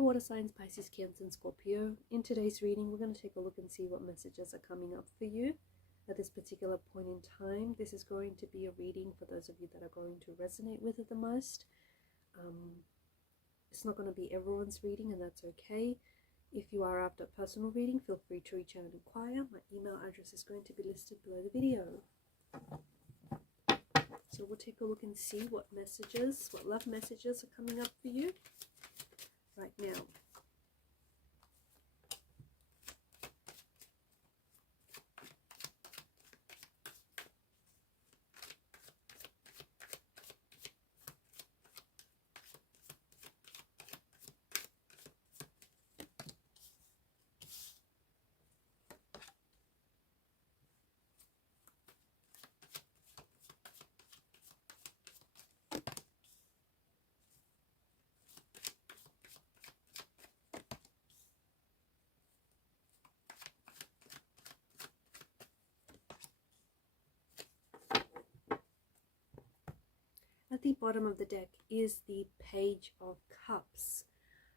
water signs, Pisces, Cancer and Scorpio. In today's reading, we're going to take a look and see what messages are coming up for you at this particular point in time. This is going to be a reading for those of you that are going to resonate with it the most. It's not going to be everyone's reading, and that's okay. If you are after a personal reading, feel free to reach out and inquire. My email address is going to be listed below the video. So we'll take a look and see what messages, what love messages are coming up for you right now. At the bottom of the deck is the Page of Cups.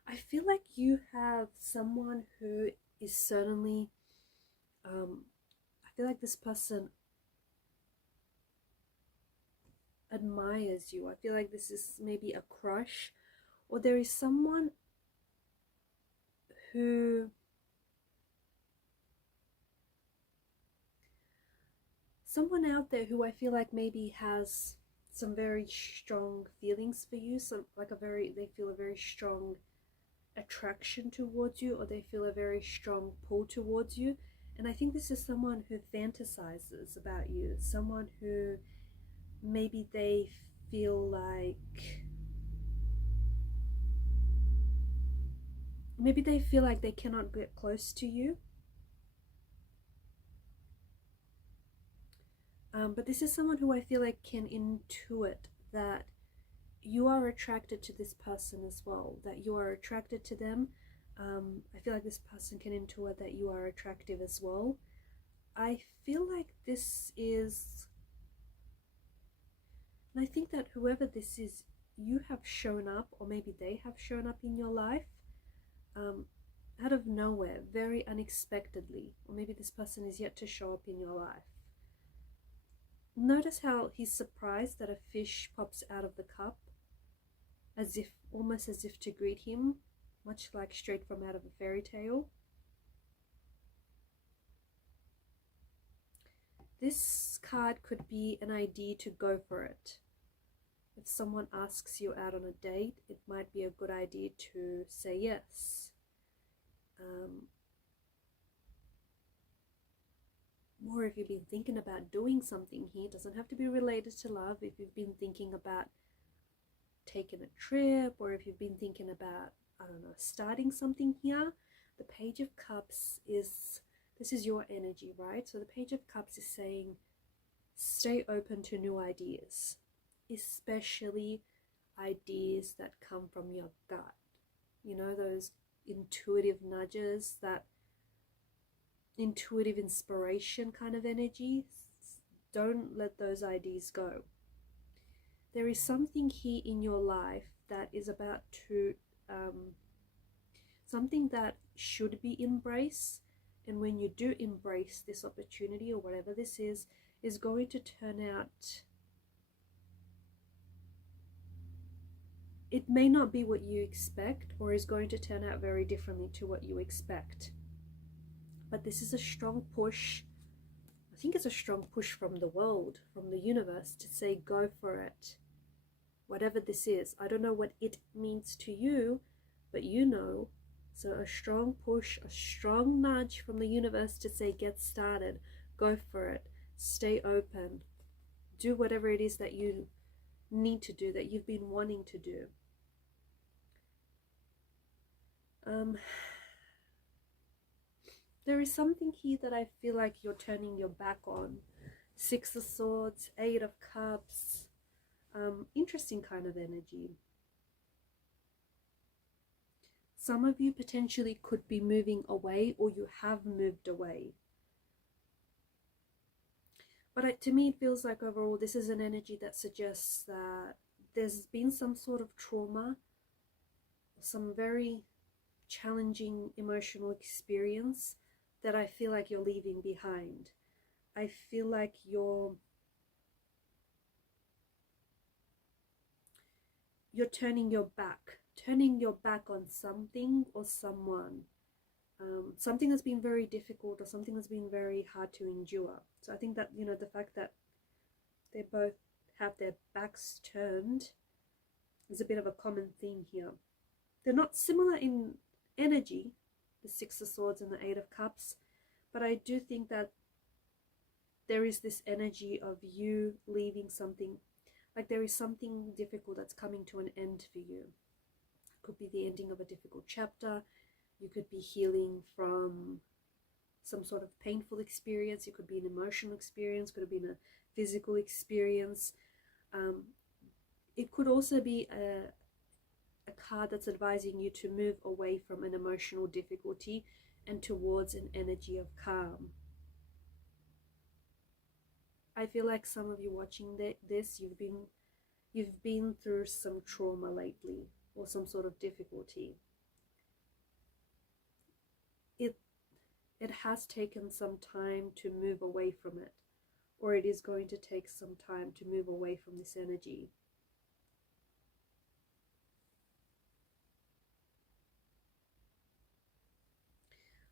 I feel like you have someone who is certainly, I feel like this person admires you. I feel like this is maybe a crush, or there is someone out there who I feel like maybe has some very strong feelings for you, they feel a very strong attraction towards you, or they feel a very strong pull towards you. And I think this is someone who fantasizes about you, someone who maybe they feel like they cannot get close to you. But this is someone who I feel like can intuit that you are attracted to this person as well, that you are attracted to them. I feel like this person can intuit that you are attractive as well. I feel like this is, and I think that whoever this is, you have shown up, or maybe they have shown up in your life out of nowhere, very unexpectedly, or maybe this person is yet to show up in your life. Notice how he's surprised that a fish pops out of the cup, almost as if to greet him, much like straight from out of a fairy tale. This card could be an idea to go for it. If someone asks you out on a date, it might be a good idea to say yes. Or if you've been thinking about doing something here, it doesn't have to be related to love. If you've been thinking about taking a trip, or if you've been thinking about, I don't know, starting something here, the Page of Cups this is your energy, right? So the Page of Cups is saying stay open to new ideas, especially ideas that come from your gut. You know, those intuitive nudges, that intuitive inspiration kind of energy. Don't let those ideas go. There is something here in your life that is about to something that should be embraced, and when you do embrace this opportunity, or whatever this is going to turn out, it may not be what you expect, or is going to turn out very differently to what you expect. But this is a strong push. I think it's a strong push from the world, from the universe, to say go for it. Whatever this is. I don't know what it means to you, but you know. So a strong push, a strong nudge from the universe to say get started. Go for it. Stay open. Do whatever it is that you need to do, that you've been wanting to do. There is something here that I feel like you're turning your back on. 6 of Swords, 8 of Cups. Interesting kind of energy. Some of you potentially could be moving away, or you have moved away. But to me, it feels like overall this is an energy that suggests that there's been some sort of trauma, some very challenging emotional experience that I feel like you're leaving behind. I feel like you're turning your back on something or someone, something that's been very difficult or something that's been very hard to endure. So I think that, you know, the fact that they both have their backs turned is a bit of a common theme here. They're not similar in energy, the Six of Swords and the Eight of Cups, but I do think that there is this energy of you leaving something, like there is something difficult that's coming to an end for you. It could be the ending of a difficult chapter. You could be healing from some sort of painful experience. It could be an emotional experience, could have been a physical experience. It could also be a card that's advising you to move away from an emotional difficulty and towards an energy of calm. I feel like some of you watching this, you've been through some trauma lately or some sort of difficulty. It has taken some time to move away from it, or it is going to take some time to move away from this energy.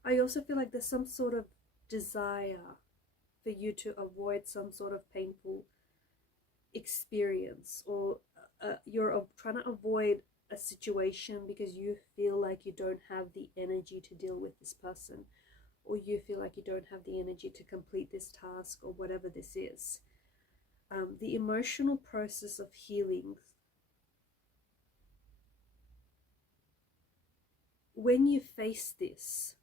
I also feel like there's some sort of desire for you to avoid some sort of painful experience, or you're trying to avoid a situation because you feel like you don't have the energy to deal with this person, or you feel like you don't have the energy to complete this task, or whatever this is. The emotional process of healing, when you face this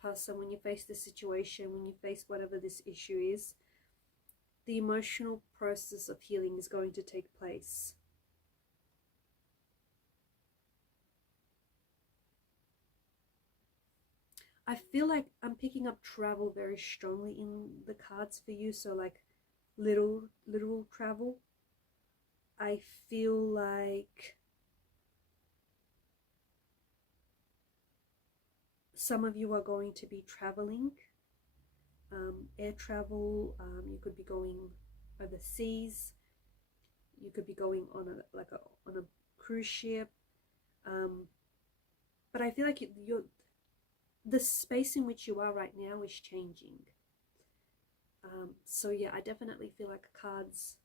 person, when you face this situation, when you face whatever this issue is, the emotional process of healing is going to take place. I feel like I'm picking up travel very strongly in the cards for you, so like literal travel. I feel like some of you are going to be traveling, air travel. You could be going overseas. You could be going on a cruise ship. But I feel like the space in which you are right now is changing. So yeah, I definitely feel like cards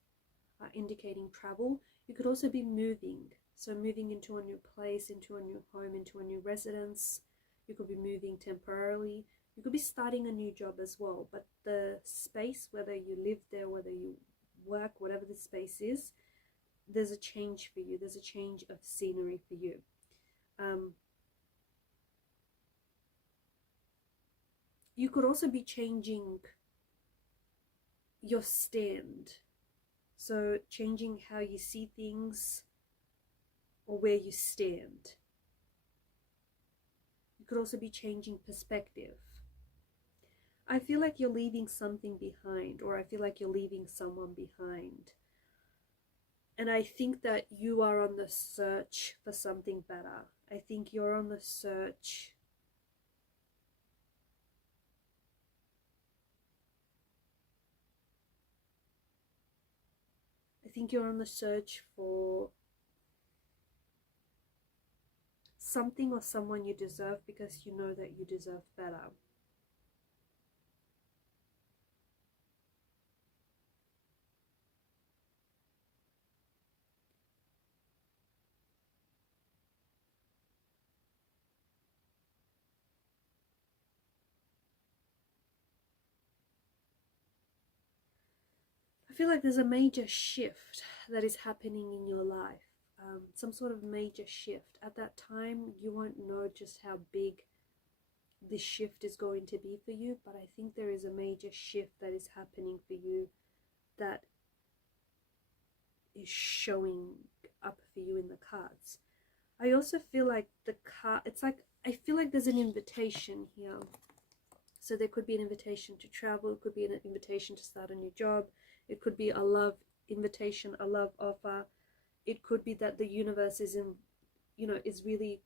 are indicating travel. You could also be moving. So moving into a new place, into a new home, into a new residence. You could be moving temporarily. You could be starting a new job as well. But the space, whether you live there, whether you work, whatever the space is, there's a change for you. There's a change of scenery for you. You could also be changing your stand. So changing how you see things or where you stand. You could also be changing perspective. I feel like you're leaving something behind, or I feel like you're leaving someone behind. And I think that you are on the search for something better. I think you're on the search for something or someone you deserve, because you know that you deserve better. I feel like there's a major shift that is happening in your life. Some sort of major shift. At that time, you won't know just how big this shift is going to be for you, but I think there is a major shift that is happening for you that is showing up for you in the cards. I also feel like I feel like there's an invitation here. So there could be an invitation to travel, it could be an invitation to start a new job, it could be a love invitation, a love offer. It could be that the universe is really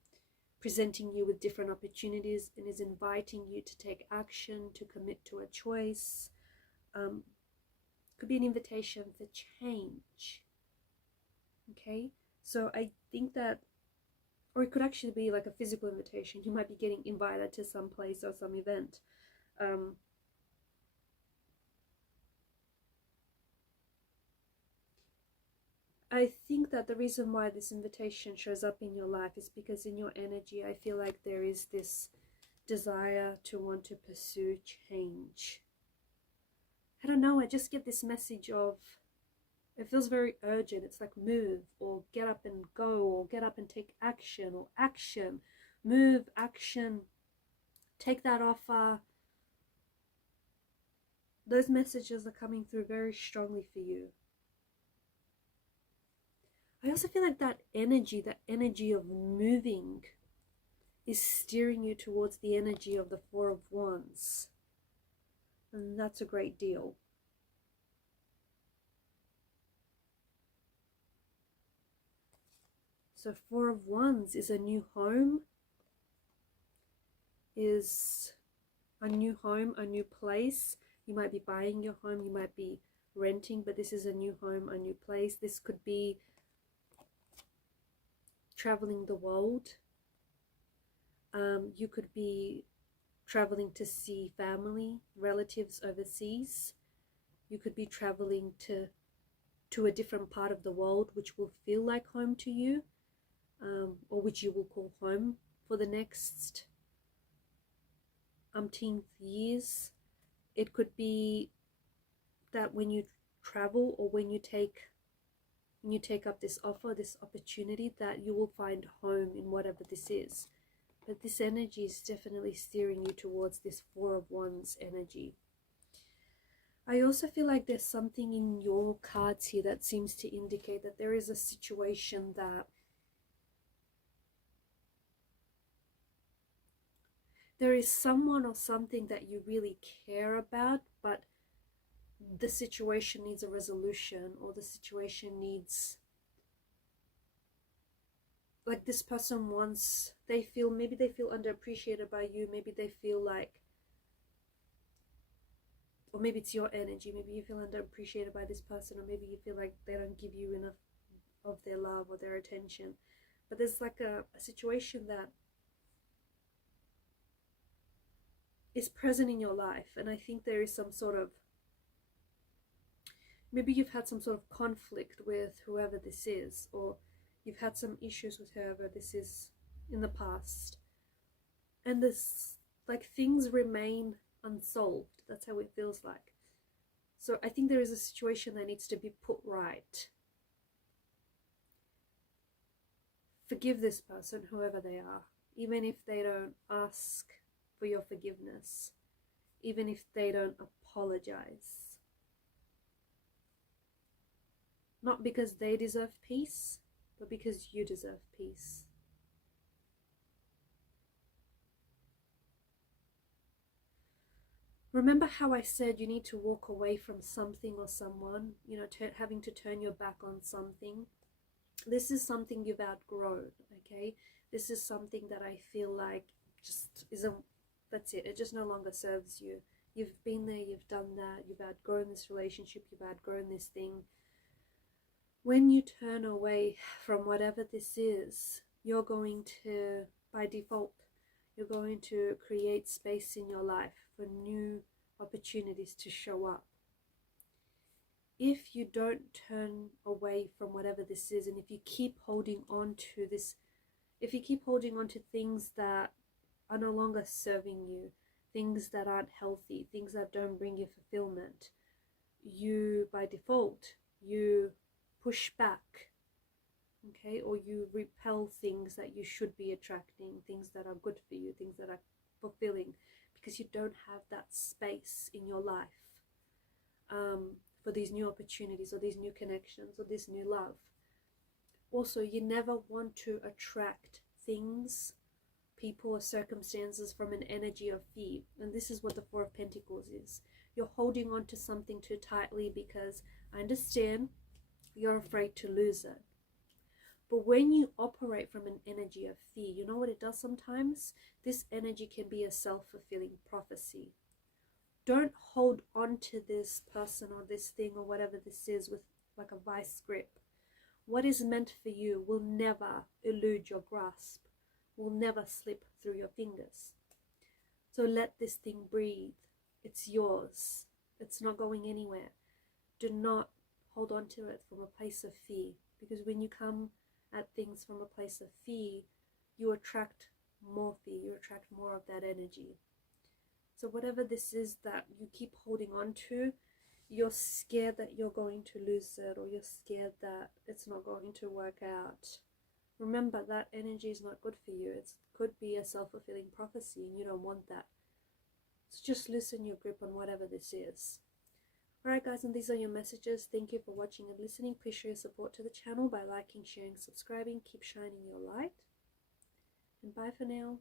presenting you with different opportunities and is inviting you to take action, to commit to a choice. Could be an invitation for change. Okay, so I think that, or it could actually be like a physical invitation. You might be getting invited to some place or some event. I think that the reason why this invitation shows up in your life is because in your energy, I feel like there is this desire to want to pursue change. I don't know, I just get this message of, it feels very urgent. It's like move, or get up and go, or get up and take action, or action, move, action, take that offer. Those messages are coming through very strongly for you. I also feel like that energy of moving is steering you towards the energy of the Four of Wands. And that's a great deal. So Four of Wands is a new home, is a new home, a new place. You might be buying your home, you might be renting, but this is a new home, a new place. This could be traveling the world. You could be traveling to see family, relatives overseas. You could be traveling to a different part of the world which will feel like home to you, or which you will call home for the next umpteenth years. It could be that when you travel, or when you take up this offer, this opportunity, that you will find home in whatever this is. But this energy is definitely steering you towards this Four of Wands energy. I also feel like there's something in your cards here that seems to indicate that there is a situation that there is someone or something that you really care about, but the situation needs a resolution, or the situation needs, like this person wants, maybe they feel underappreciated by you, maybe they feel like, or maybe it's your energy, maybe you feel underappreciated by this person, or maybe you feel like they don't give you enough of their love or their attention. But there's like a situation that is present in your life, and I think there is some sort of, maybe you've had some sort of conflict with whoever this is, or you've had some issues with whoever this is in the past, and this, like, things remain unsolved. That's how it feels like. So I think there is a situation that needs to be put right. Forgive this person, whoever they are, even if they don't ask for your forgiveness, even if they don't apologize. Not because they deserve peace, but because you deserve peace. Remember how I said you need to walk away from something or someone, you know, having to turn your back on something. This is something you've outgrown, okay? This is something that I feel like just isn't, that's it. It just no longer serves you. You've been there, you've done that, you've outgrown this relationship, you've outgrown this thing. When you turn away from whatever this is, you're going to, by default, you're going to create space in your life for new opportunities to show up. If you don't turn away from whatever this is, and if you keep holding on to this, if you keep holding on to things that are no longer serving you, things that aren't healthy, things that don't bring you fulfillment, you, by default, you push back, okay, or you repel things that you should be attracting, things that are good for you, things that are fulfilling, because you don't have that space in your life for these new opportunities, or these new connections, or this new love. Also, you never want to attract things, people, or circumstances from an energy of fear. And this is what the Four of Pentacles is. You're holding on to something too tightly because, I understand, you're afraid to lose it. But when you operate from an energy of fear, you know what it does sometimes? This energy can be a self-fulfilling prophecy. Don't hold on to this person or this thing or whatever this is with like a vice grip. What is meant for you will never elude your grasp, will never slip through your fingers. So let this thing breathe. It's yours. It's not going anywhere. Do not hold on to it from a place of fear, because when you come at things from a place of fear, you attract more fear, you attract more of that energy. So whatever this is that you keep holding on to, you're scared that you're going to lose it, or you're scared that it's not going to work out. Remember, that energy is not good for you. It could be a self-fulfilling prophecy and you don't want that. So just loosen your grip on whatever this is. Alright guys, and these are your messages. Thank you for watching and listening. Please show your support to the channel by liking, sharing, subscribing. Keep shining your light. And bye for now.